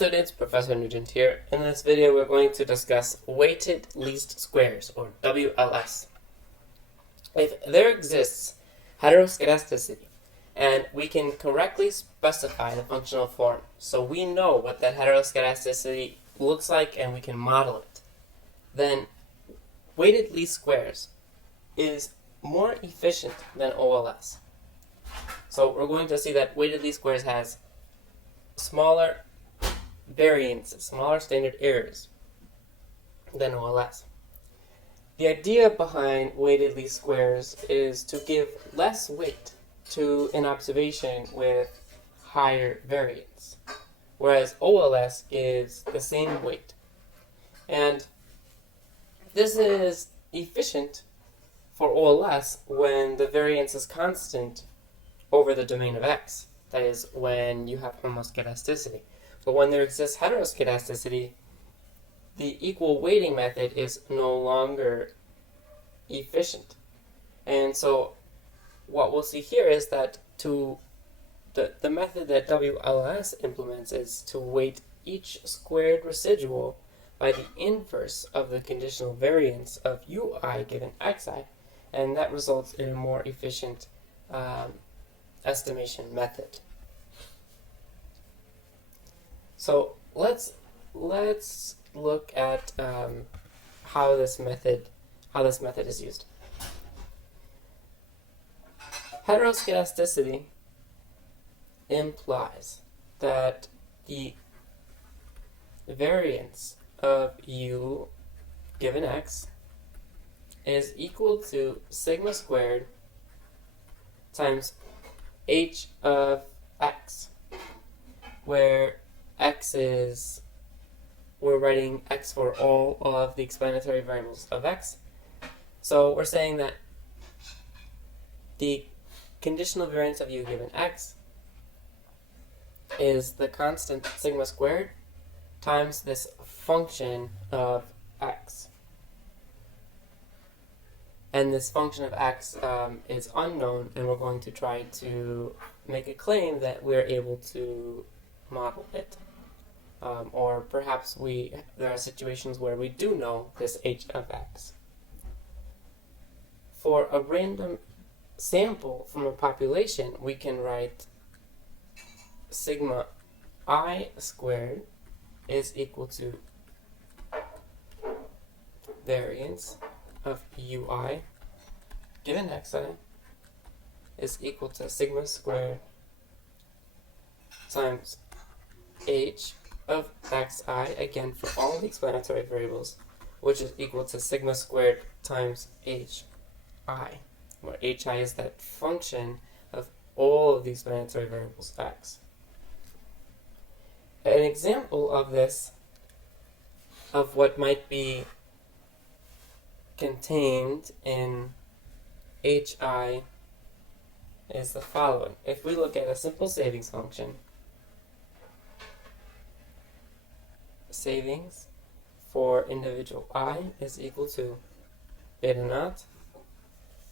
students, Professor Nugent here. In this video we're going to discuss weighted least squares, or WLS. If there exists heteroscedasticity, and we can correctly specify the functional form, so we know what that heteroscedasticity looks like and we can model it, then weighted least squares is more efficient than OLS. So we're going to see that weighted least squares has smaller variances, smaller standard errors than OLS. The idea behind weighted least squares is to give less weight to an observation with higher variance, whereas OLS gives the same weight. And this is efficient for OLS when the variance is constant over the domain of X. That is, when you have homoscedasticity. But when there exists heteroscedasticity, the equal weighting method is no longer efficient. And so what we'll see here is that the method that WLS implements is to weight each squared residual by the inverse of the conditional variance of ui given xi, and that results in a more efficient estimation method. So let's look at how this method is used. Heteroscedasticity implies that the variance of u given x is equal to sigma squared times h of x, where x is, we're writing x for all of the explanatory variables of x. So we're saying that the conditional variance of u given x is the constant sigma squared times this function of x. And this function of x is unknown, and we're going to try to make a claim that we're able to model it. Or perhaps there are situations where we do know this h of x. For a random sample from a population, we can write sigma I squared is equal to variance of ui given xi is equal to sigma squared times h of xi, again for all the explanatory variables, which is equal to sigma squared times hi, where hi is that function of all of the explanatory variables x. An example of this, of what might be contained in hi, is the following. If we look at a simple savings function, savings for individual I is equal to beta naught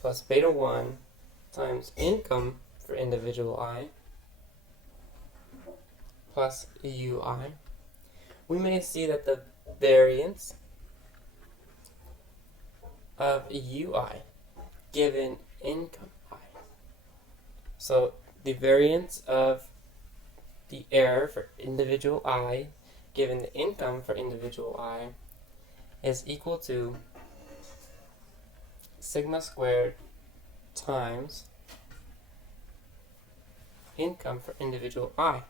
plus beta 1 times income for individual I plus ui. We may see that the variance of ui given income I, so the variance of the error for individual I given the income for individual I is equal to sigma squared times income for individual I,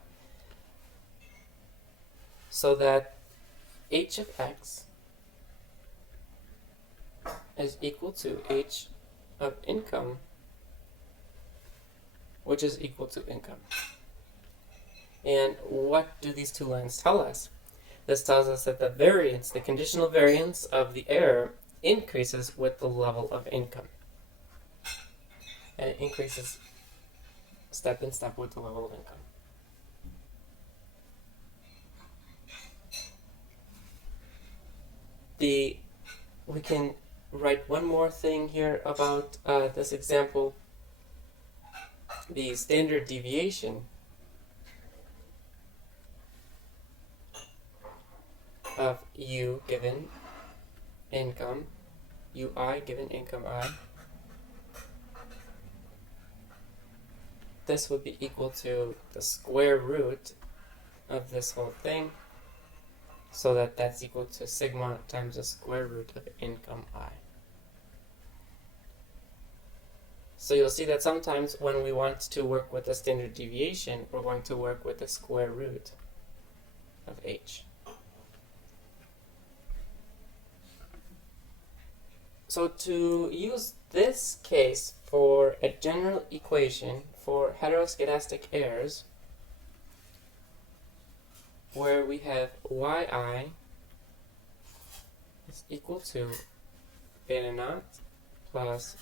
so that h of x is equal to h of income, which is equal to income. And what do these two lines tell us? This tells us that the variance, the conditional variance of the error, increases with the level of income. And it increases step in step with the level of income. We can write one more thing here about this example. The standard deviation of u given income, ui given income I, this would be equal to the square root of this whole thing, so that that's equal to sigma times the square root of income I. So you'll see that sometimes when we want to work with the standard deviation, we're going to work with the square root of h. So to use this case for a general equation for heteroscedastic errors, where we have yi is equal to beta naught plus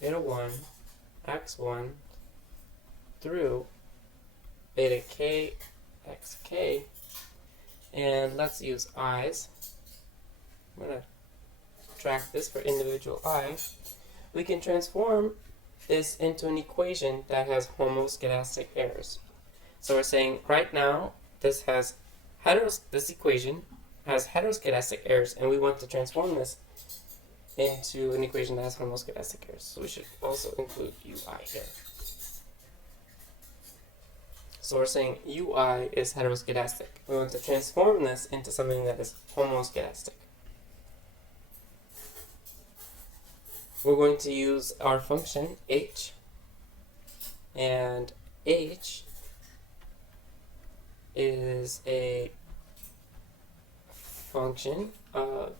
beta 1 x1 through beta k xk, and let's use i's. I'm going to track this for individual I. We can transform this into an equation that has homoscedastic errors. So we're saying right now this equation has heteroscedastic errors, and we want to transform this into an equation that has homoscedastic errors. So we should also include ui here. So we're saying ui is heteroscedastic. We want to transform this into something that is homoscedastic. We're going to use our function h, and h is a function of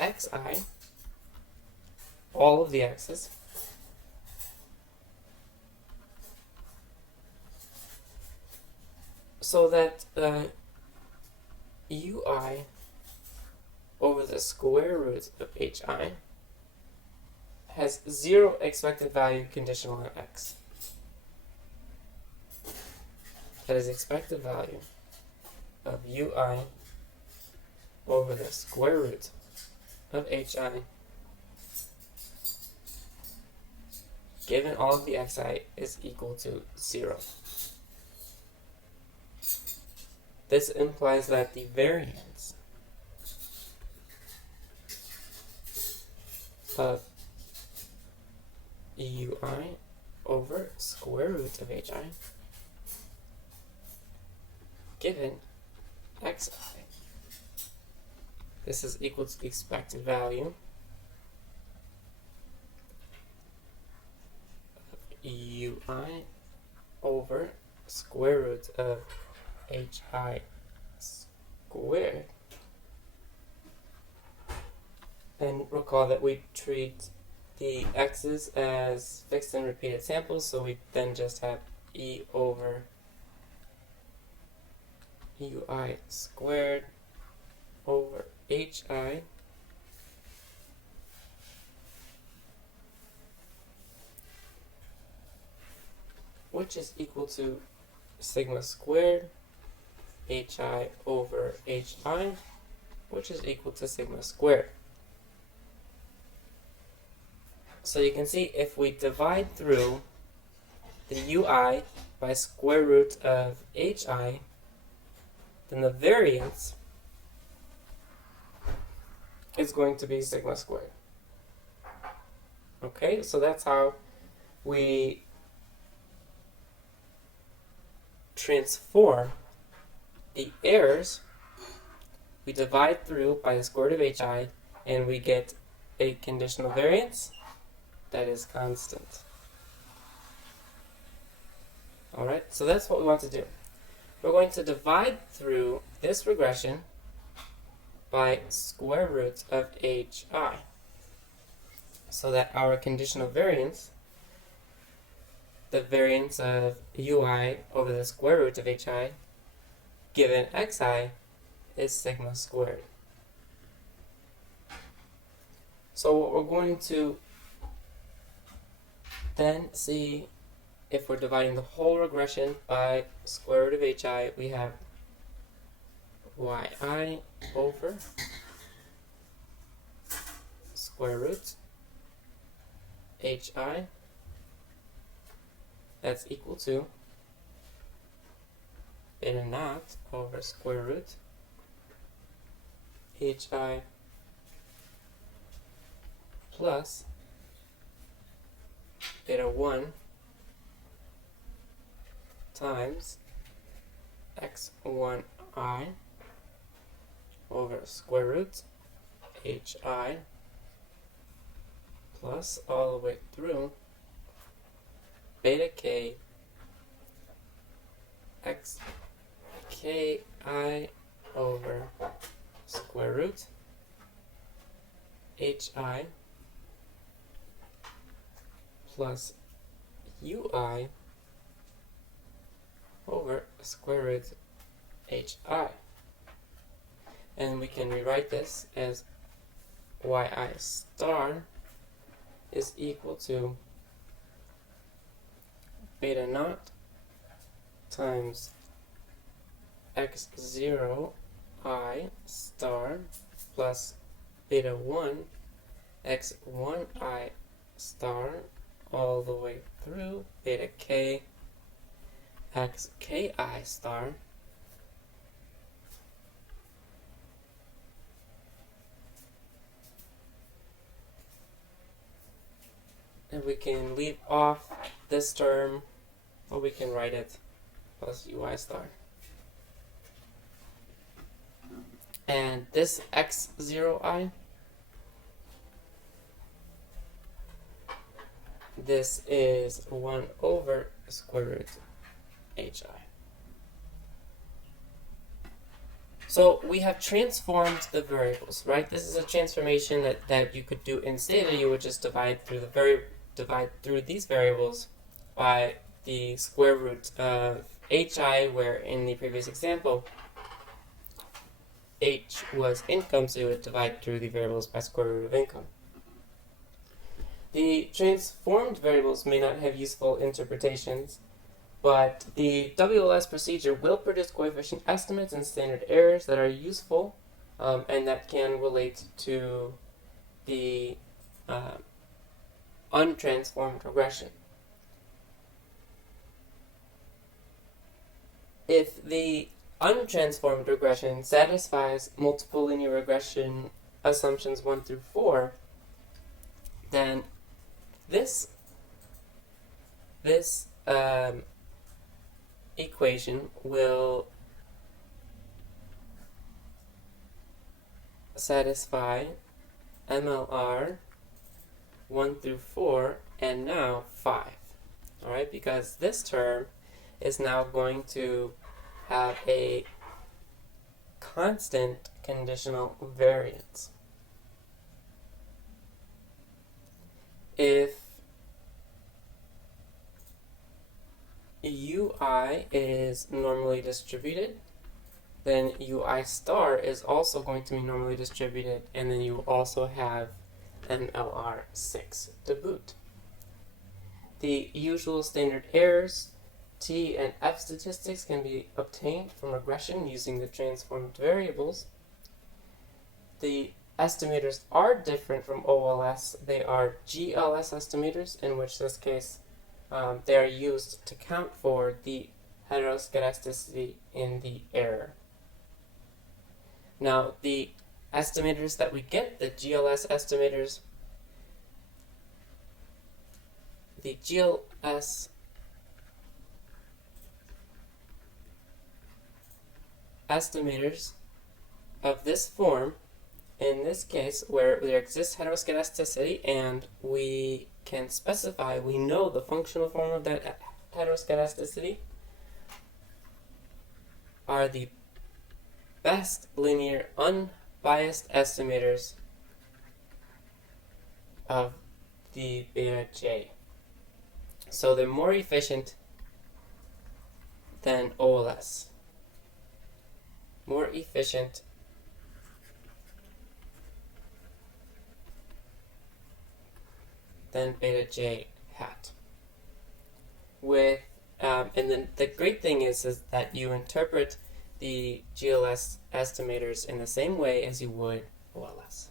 xi, all of the x's, so that ui over the square root of hi has 0 expected value conditional on x. That is expected value of ui over the square root of hi given all of the xi is equal to 0. This implies that the variance of ui over square root of hi given xi, this is equal to the expected value of ui over square root of hi squared. And recall that we treat the x's as fixed and repeated samples, so we then just have e over ui squared over hi which is equal to sigma squared hi over hi, which is equal to sigma squared. So you can see if we divide through the ui by square root of hi, then the variance is going to be sigma squared. Okay, so that's how we transform the errors. We divide through by the square root of hi, and we get a conditional variance that is constant. Alright, so that's what we want to do. We're going to divide through this regression by square root of hi, so that our conditional variance, the variance of ui over the square root of hi given xi, is sigma squared. So what we're going to then see, if we're dividing the whole regression by square root of hi, we have yi over square root hi, that's equal to beta naught over square root hi plus beta 1 times x1I over square root hi plus all the way through beta k x ki over square root hi plus ui over square root hi. And we can rewrite this as yi star is equal to beta naught times x0 I star plus beta 1 x1 I star all the way through beta k x ki star and we can leave off this term, or we can write it plus ui star. And this x0i, this is 1 over square root hi. So we have transformed the variables, right? This is a transformation that you could do in Stata. You would just divide through these variables by the square root of hi, where in the previous example h was income, so you would divide through the variables by square root of income. The transformed variables may not have useful interpretations, but the WLS procedure will produce coefficient estimates and standard errors that are useful and that can relate to the untransformed regression. If the untransformed regression satisfies multiple linear regression assumptions 1 through 4, then this equation will satisfy MLR 1 through 4 and now 5. Alright, because this term is now going to have a constant conditional variance. If ui is normally distributed, then ui star is also going to be normally distributed, and then you also have MLR 6 to boot. The usual standard errors, t and f statistics, can be obtained from regression using the transformed variables. The estimators are different from OLS. They are GLS estimators, in which this case they are used to count for the heteroscedasticity in the error. Now, the estimators that we get, the GLS estimators, the GLS estimators of this form, in this case where there exists heteroscedasticity and we can specify, we know the functional form of that heteroscedasticity, are the best linear unbiased estimators of the beta j. So they're more efficient than OLS. More efficient than beta j hat. With and then the great thing is that you interpret the GLS estimators in the same way as you would OLS.